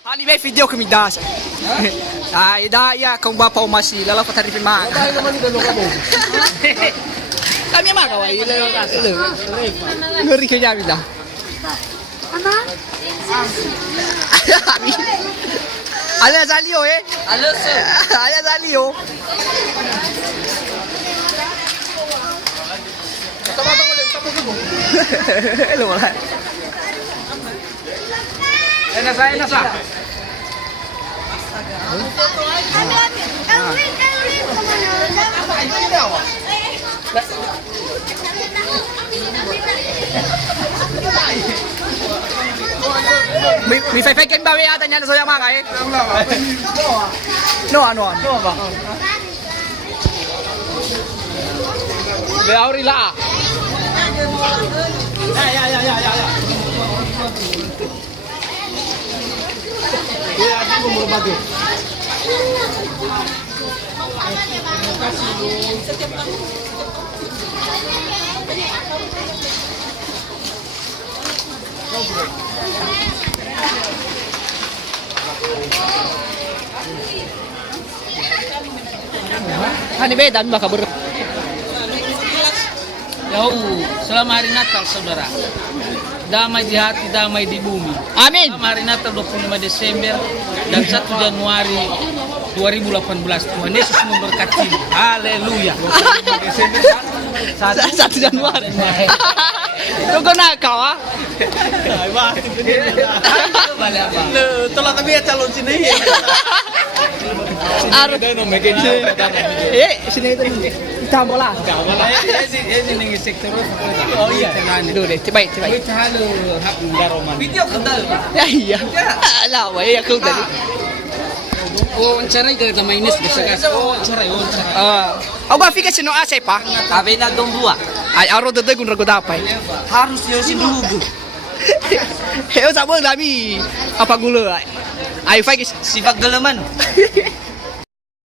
Hani may video kami das. Ay daya kung ba pa umasi lalaw pa taripin ma. Tayo naman ni Dalo ka mo. Kami magawa ilo kas. Ngeri ka jami dah. Ama? Ada Zalio eh. Halo, sir. Ada Zalio. Tapos mo. Hello lah. Nasa. Elwin, kemana? May fake ba ata niya sa mga eh? No, ano? Ano ba? Beauri la. Ya. Ya, aku mau berbagi. Hani be dami baka ber. Yau, selamat hari Natal saudara. Damai di hati, damai di bumi. Amin. Selamat hari Natal 25 Desember dan 1 Januari 2018. Tuhan Yesus memberkati. Haleluya. Desember 1 Januari. Tunggu nak kau ah. Balik apa? Telah tapi ya calon sini. Aru. No me quería. Sini itu nih. Kita bola. Ini nih sektor. Oh iya. Dulu deh, coba. Kita halo hak daroman. Video kental. Ya iya. Lah, wah ya kau tadi. Wawancara dari sama Ines bisa gas. Wawancara. Aku ba fika sino asa pa? Tabi na dombua. Ay aro de gun rago dapai. Harus yosin dulu. Heo sabon dami apa gula ay. Ay fai Sifat galaman.